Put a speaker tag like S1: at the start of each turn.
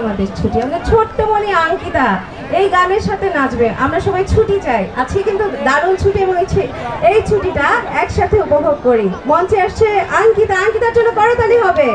S1: আমাদের ছুটি। আমাদের ছোট্ট মনে অঙ্কিতা, এই গানের সাথে নাচবে। আমরা সবাই ছুটি চাই। আজকে কিন্তু দারুণ ছুটি এবং এই এই ছুটিটা একসাথে উপভোগ করি। মঞ্চে আসছে অঙ্কিতা। অঙ্কিতার জন্য করতালি হবে।